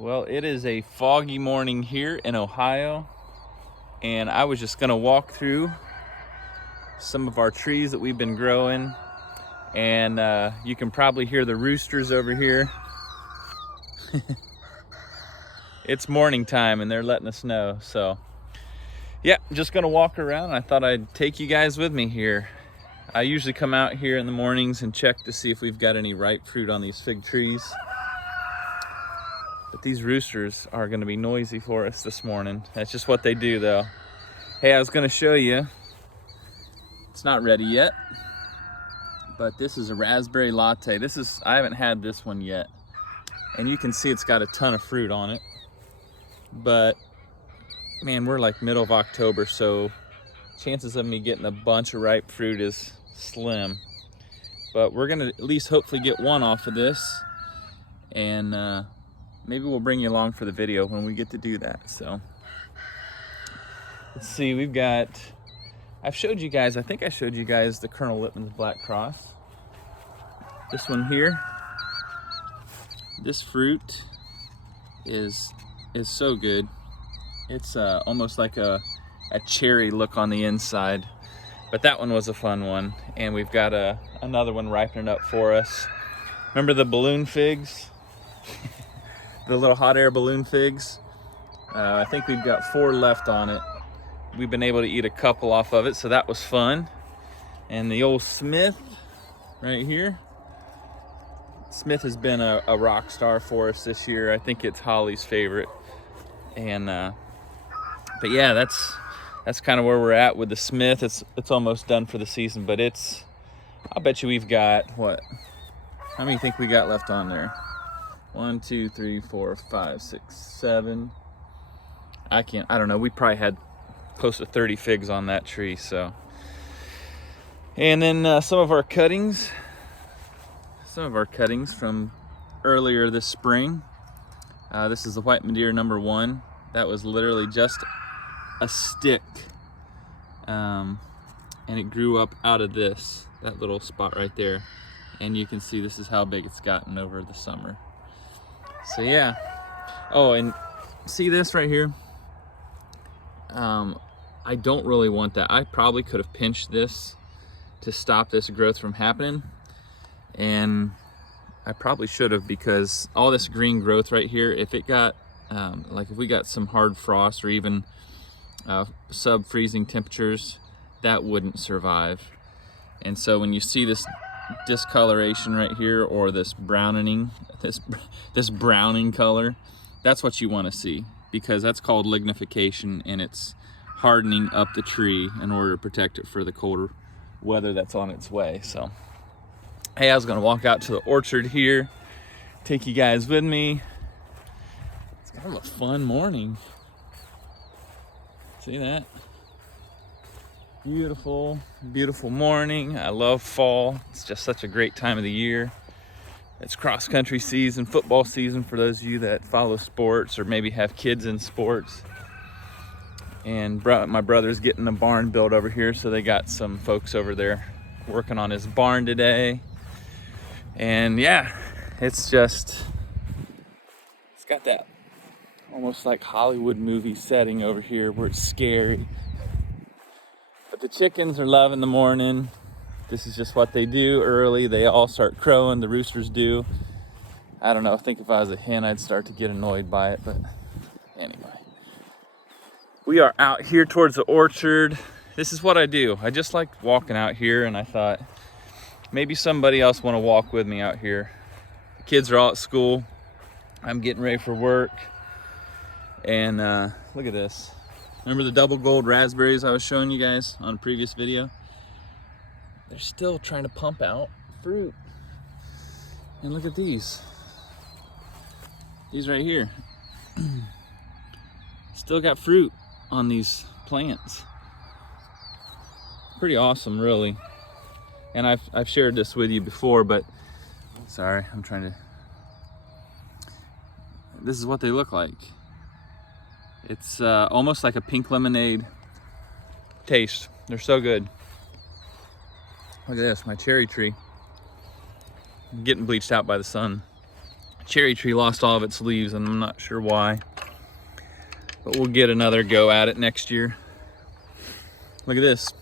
Well, it is a foggy morning here in Ohio, and I was just gonna walk through some of our trees that we've been growing, and you can probably hear the roosters over here. It's morning time and they're letting us know. So yeah, just gonna walk around. I thought I'd take you guys with me here. I usually come out here in the mornings and check to see if we've got any ripe fruit on these fig trees. But these roosters are gonna be noisy for us this morning. That's just what they do though. Hey, I was gonna show you, it's not ready yet, but this is a raspberry latte. I haven't had this one yet. And you can see it's got a ton of fruit on it. But man, we're like middle of October, so chances of me getting a bunch of ripe fruit is slim. But we're gonna at least hopefully get one off of this, and maybe we'll bring you along for the video when we get to do that. So let's see, I think I showed you guys the Colonel Lippmann's Black Cross. This one here, this fruit is so good. It's almost like a cherry look on the inside, but that one was a fun one. And we've got another one ripening up for us. Remember the balloon figs? The little hot air balloon figs? I think we've got 4 left on it. We've been able to eat a couple off of it, so that was fun. And the old Smith right here. Smith has been a rock star for us this year. I think it's Holly's favorite. And but yeah, that's kind of where we're at with the Smith. It's almost done for the season, but I'll bet you we've got, what? How many think we got left on there? 1, 2, 3, 4, 5, 6, 7. I don't know. We probably had close to 30 figs on that tree. So, and then some of our cuttings from earlier this spring. This is the White Madeira #1. That was literally just a stick, and it grew up out of that little spot right there. And you can see this is how big it's gotten over the summer. So yeah. Oh, and see this right here? I don't really want that. I probably could have pinched this to stop this growth from happening. And I probably should have, because all this green growth right here, if it got, if we got some hard frost or even sub-freezing temperatures, that wouldn't survive. And so when you see this discoloration right here, or this browning, this browning color, that's what you want to see, because that's called lignification, and it's hardening up the tree in order to protect it for the colder weather that's on its way. So hey, I was gonna walk out to the orchard here, take you guys with me. It's kind of a fun morning. See that? Beautiful, beautiful morning. I love fall. It's just such a great time of the year. It's cross-country season, football season for those of you that follow sports or maybe have kids in sports. And my brother's getting a barn built over here, so they got some folks over there working on his barn today. And yeah, it's got that almost like Hollywood movie setting over here where it's scary. But the chickens are loving the morning. This is just what they do early. They all start crowing, the roosters do. I don't know, I think if I was a hen, I'd start to get annoyed by it, but anyway. We are out here towards the orchard. This is what I do. I just like walking out here, and I thought, maybe somebody else want to walk with me out here. The kids are all at school. I'm getting ready for work. And look at this. Remember the double gold raspberries I was showing you guys on a previous video? They're still trying to pump out fruit. And look at these. These right here. Still got fruit on these plants. Pretty awesome, really. And I've shared this with you before, but sorry, this is what they look like. It's almost like a pink lemonade taste. They're so good. Look at this, my cherry tree. Getting bleached out by the sun. cherry tree lost all of its leaves, and I'm not sure why. But we'll get another go at it next year. Look at this.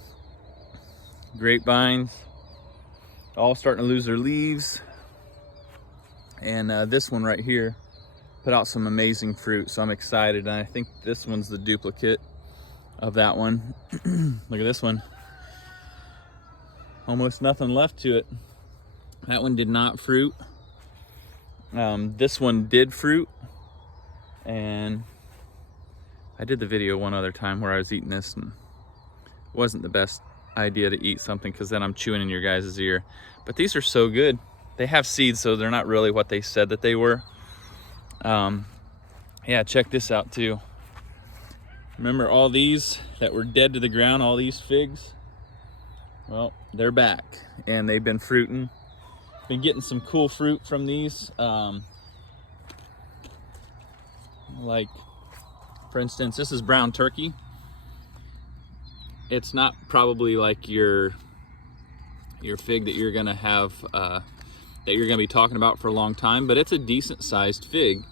Grapevines, all starting to lose their leaves. And this one right here put out some amazing fruit, so I'm excited. And I think this one's the duplicate of that one. Look at this one. Almost nothing left to it. That one did not fruit. This one did fruit. And I did the video one other time where I was eating this, and it wasn't the best idea to eat something because then I'm chewing in your guys' ear. But these are so good. They have seeds, so they're not really what they said that they were. Yeah, check this out too. Remember all these that were dead to the ground, all these figs? Well, they're back and they've been fruiting. Been getting some cool fruit from these. Like, for instance, this is brown turkey. It's not probably like your fig that you're gonna have, that you're gonna be talking about for a long time, but it's a decent sized fig.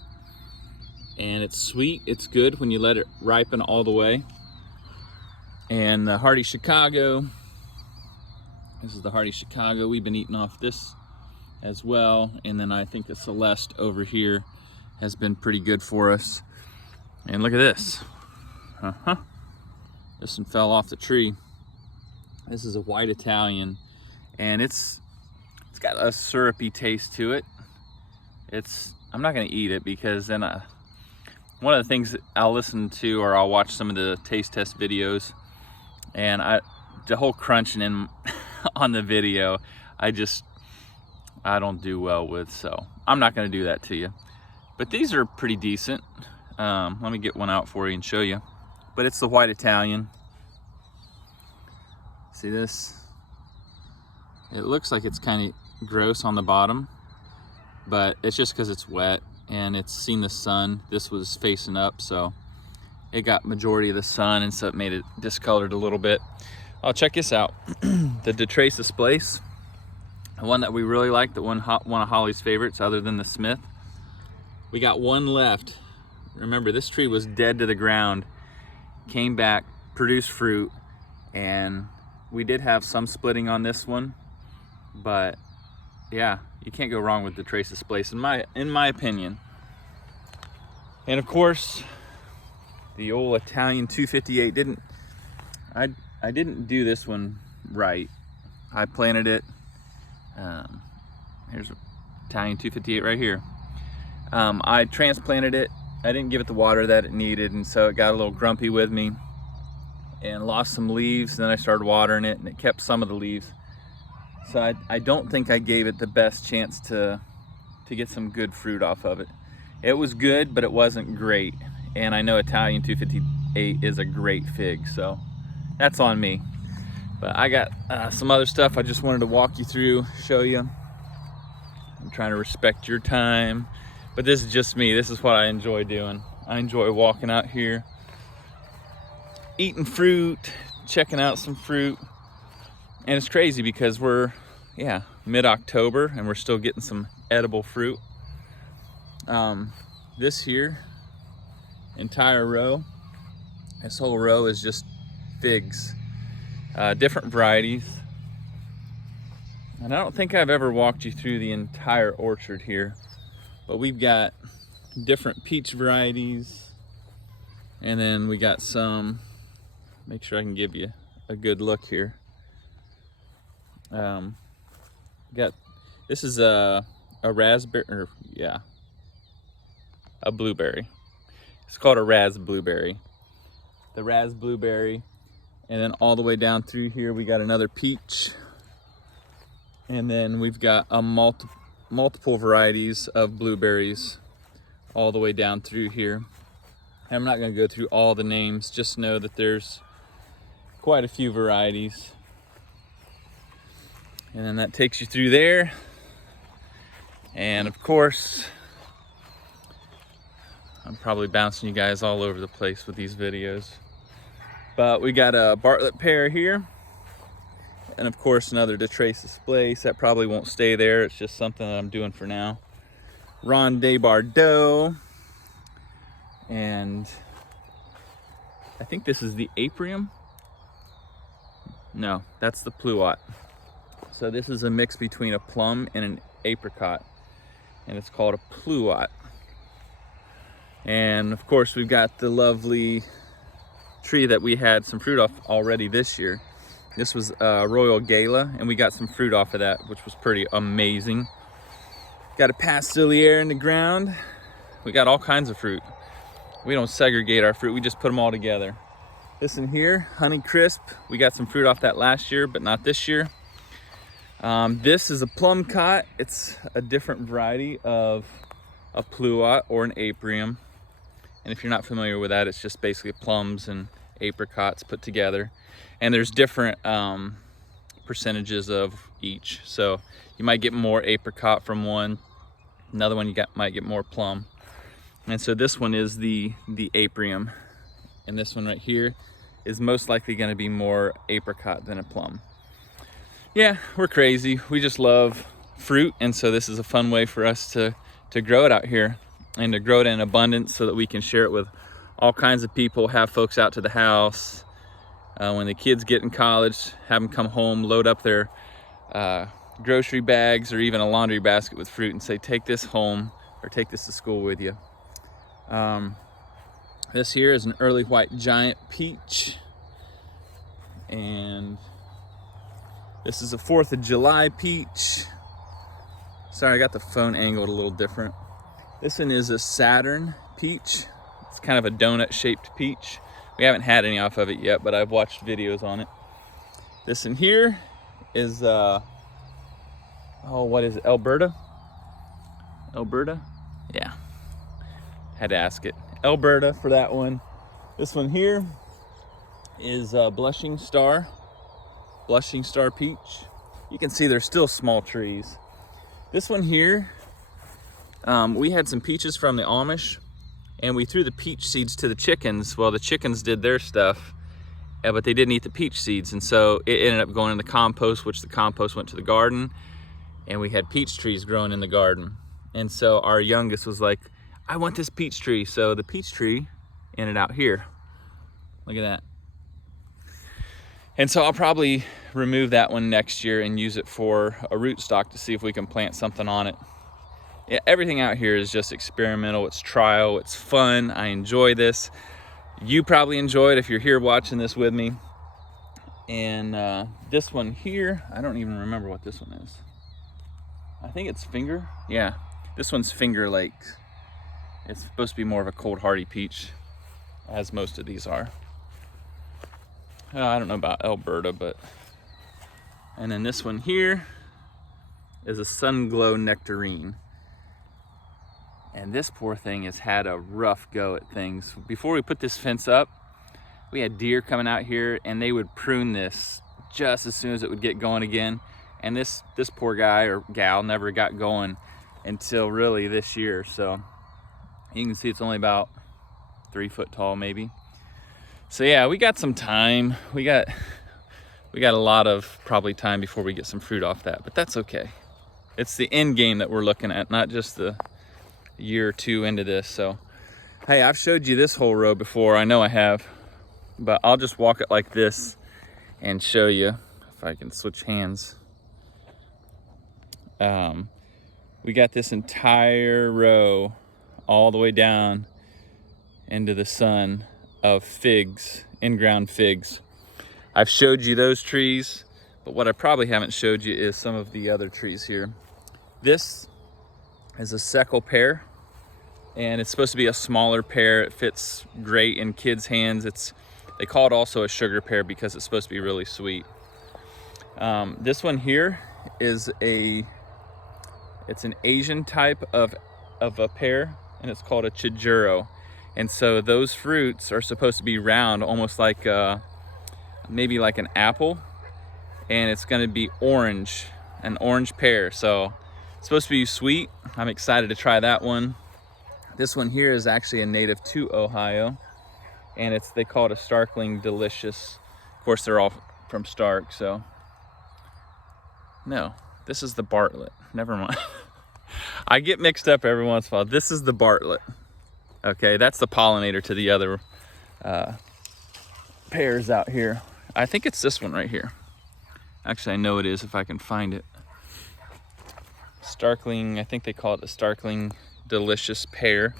And it's sweet, it's good when you let it ripen all the way. And the Hardy Chicago, this is the Hardy Chicago. We've been eating off this as well. And then I think the Celeste over here has been pretty good for us. And look at this. This one fell off the tree. This is a white Italian, and it's got a syrupy taste to it. I'm not gonna eat it because then one of the things that I'll listen to, or I'll watch some of the taste test videos, and the whole crunching in on the video, I don't do well with, so I'm not gonna do that to you. But these are pretty decent. Let me get one out for you and show you. But it's the white Italian. See this? It looks like it's kind of gross on the bottom, but it's just because it's wet and it's seen the sun. This was facing up, so it got majority of the sun, and so it made it discolored a little bit. Oh, check this out. The Detrace's Place, the one that we really like, one of Holly's favorites other than the Smith. We got one left. Remember, this tree was dead to the ground, came back, produced fruit, and we did have some splitting on this one, but yeah, you can't go wrong with the Detrace's Place in my opinion. And of course, the old Italian 258 I didn't do this one right. I planted it. Here's Italian 258 right here. I transplanted it. I didn't give it the water that it needed, and so it got a little grumpy with me and lost some leaves. Then I started watering it, and it kept some of the leaves. So I don't think I gave it the best chance to get some good fruit off of it. It was good, but it wasn't great. And I know Italian 258 is a great fig, so that's on me. But I got some other stuff I just wanted to walk you through, show you. I'm trying to respect your time. But this is just me. This is what I enjoy doing. I enjoy walking out here, eating fruit, checking out some fruit. And it's crazy because we're, mid-October and we're still getting some edible fruit. This here, entire row, this whole row is just figs, different varieties. And I don't think I've ever walked you through the entire orchard here. But we've got different peach varieties, and then we got some, make sure I can give you a good look here. This is a raspberry, or a blueberry. It's called a blueberry. The blueberry, and then all the way down through here we got another peach, and then we've got a multiple varieties of blueberries all the way down through here. I'm not going to go through all the names, just know that there's quite a few varieties. And then that takes you through there. And of course, I'm probably bouncing you guys all over the place with these videos. But we got a Bartlett pear here. And of course, another Detrace's Place. That probably won't stay there. It's just something that I'm doing for now. Ronde Bordeaux, and I think this is the Aprium. No, that's the Pluot. So this is a mix between a plum and an apricot, and it's called a Pluot. And of course we've got the lovely tree that we had some fruit off already this year. This was Royal Gala, and we got some fruit off of that, which was pretty amazing. Got a pastilier in the ground. We got all kinds of fruit. We don't segregate our fruit, we just put them all together. This in here, Honey Crisp. We got some fruit off that last year, but not this year. This is a Plumcot. It's a different variety of a Pluot or an Aprium. And if you're not familiar with that, it's just basically plums and apricots put together. And there's different percentages of each. So you might get more apricot from one, another one might get more plum. And so this one is the Aprium. And this one right here is most likely going to be more apricot than a plum. Yeah, we're crazy. We just love fruit, and so this is a fun way for us to grow it out here and to grow it in abundance so that we can share it with all kinds of people, have folks out to the house. When the kids get in college, have them come home, load up their grocery bags or even a laundry basket with fruit and say, take this home or take this to school with you. This here is an early white giant peach, and this is a 4th of July peach. Sorry, I got the phone angled a little different. This one is a Saturn peach. It's kind of a donut shaped peach. We haven't had any off of it yet, but I've watched videos on it. This in here is what is it, Alberta? Yeah, had to ask it. Alberta for that one. This one here is Blushing Star peach. You can see they're still small trees. This one here, we had some peaches from the Amish, and we threw the peach seeds to the chickens. Well, the chickens did their stuff, but they didn't eat the peach seeds, and so it ended up going in the compost, which the compost went to the garden, and we had peach trees growing in the garden. And so our youngest was like, I want this peach tree. So the peach tree ended out here. Look at that. And so I'll probably remove that one next year and use it for a rootstock to see if we can plant something on it. Yeah, everything out here is just experimental. It's trial, it's fun. I enjoy this. You probably enjoy it if you're here watching this with me. And this one here, I don't even remember what this one is. I think it's Finger. Yeah, this one's Finger Lakes. It's supposed to be more of a cold hardy peach, as most of these are. I don't know about Alberta, but... And then this one here is a Sunglow Nectarine. And this poor thing has had a rough go at things. Before we put this fence up, we had deer coming out here, and they would prune this just as soon as it would get going again. And this poor guy or gal never got going until really this year. So you can see it's only about 3 foot tall maybe. So yeah, we got some time. We got a lot of probably time before we get some fruit off that, but that's okay. It's the end game that we're looking at, not just the year or two into this. So hey, I've showed you this whole row before. I know I have, but I'll just walk it like this and show you if I can switch hands. We got this entire row all the way down into the sun of figs, in-ground figs. I've showed you those trees, but what I probably haven't showed you is some of the other trees here. This is a Seckel pear, and it's supposed to be a smaller pear. It fits great in kids' hands. They call it also a sugar pear because it's supposed to be really sweet. This one here is it's an Asian type of a pear, and it's called a chijuro. And so those fruits are supposed to be round, almost like maybe like an apple, and it's going to be orange, an orange pear. So it's supposed to be sweet. I'm excited to try that one. This one here is actually a native to Ohio, and they call it a Starkling Delicious. Of course, they're all from Stark, so no, this is the Bartlett. Never mind. I get mixed up every once in a while. This is the Bartlett. Okay, that's the pollinator to the other pears out here. I think it's this one right here. Actually, I know it is if I can find it. Starkling, I think they call it the Starkling Delicious Pear.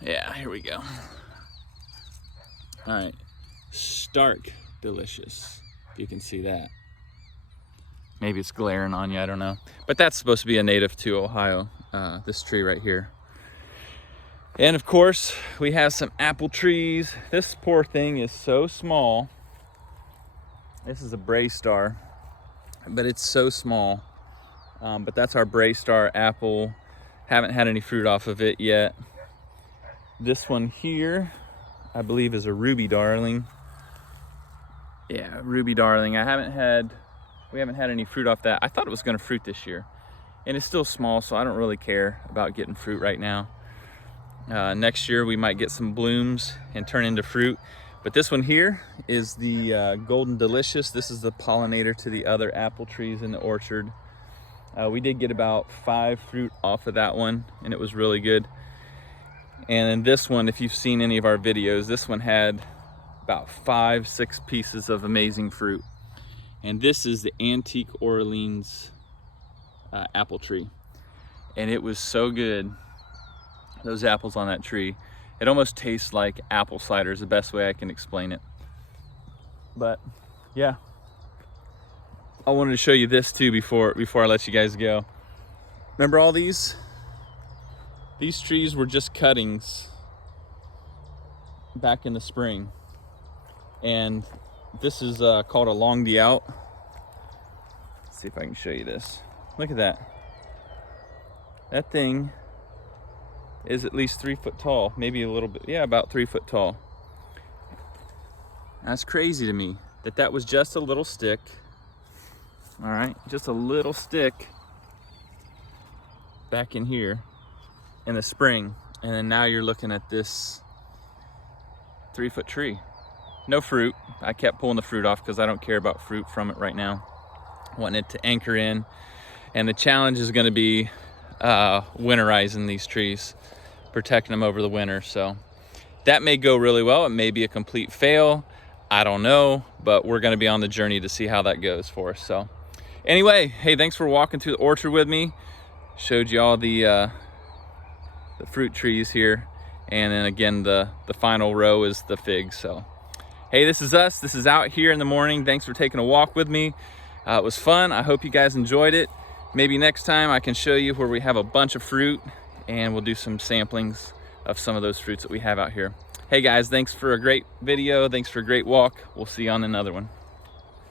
Yeah, here we go. All right, Stark Delicious, if you can see that. Maybe it's glaring on you, I don't know. But that's supposed to be a native to Ohio, this tree right here. And of course, we have some apple trees. This poor thing is so small. This is a Bray Star, but it's so small. But that's our Bray Star apple. Haven't had any fruit off of it yet. This one here, I believe, is a Ruby Darling. Yeah, Ruby Darling. We haven't had any fruit off that. I thought it was gonna fruit this year. And it's still small, so I don't really care about getting fruit right now. Next year we might get some blooms and turn into fruit. But this one here is the Golden Delicious. This is the pollinator to the other apple trees in the orchard. We did get about 5 fruit off of that one, and it was really good. And then this one, if you've seen any of our videos, this one had about 5-6 pieces of amazing fruit. And this is the Antique Orleans apple tree. And it was so good. Those apples on that tree, it almost tastes like apple cider is the best way I can explain it. But yeah, I wanted to show you this too before I let you guys go. Remember all these trees were just cuttings back in the spring, and this is called a long out. Let's see if I can show you this. Look at that. That thing is at least 3 foot tall, maybe a little bit, yeah, about 3 foot tall. That's crazy to me that was just a little stick. All right, just a little stick back in here in the spring, and then now you're looking at this 3 foot tree. No fruit. I kept pulling the fruit off because I don't care about fruit from it right now. I want it to anchor in, and the challenge is going to be winterizing these trees, protecting them over the winter. So that may go really well. It may be a complete fail. I don't know, but we're going to be on the journey to see how that goes for us. So anyway, hey, thanks for walking through the orchard with me. Showed you all the fruit trees here, and then again the final row is the figs. So hey, this is us. This is Out Here in the Morning. Thanks for taking a walk with me. It was fun. I hope you guys enjoyed it. Maybe next time I can show you where we have a bunch of fruit, and we'll do some samplings of some of those fruits that we have out here. Hey guys, thanks for a great video. Thanks for a great walk. We'll see you on another one.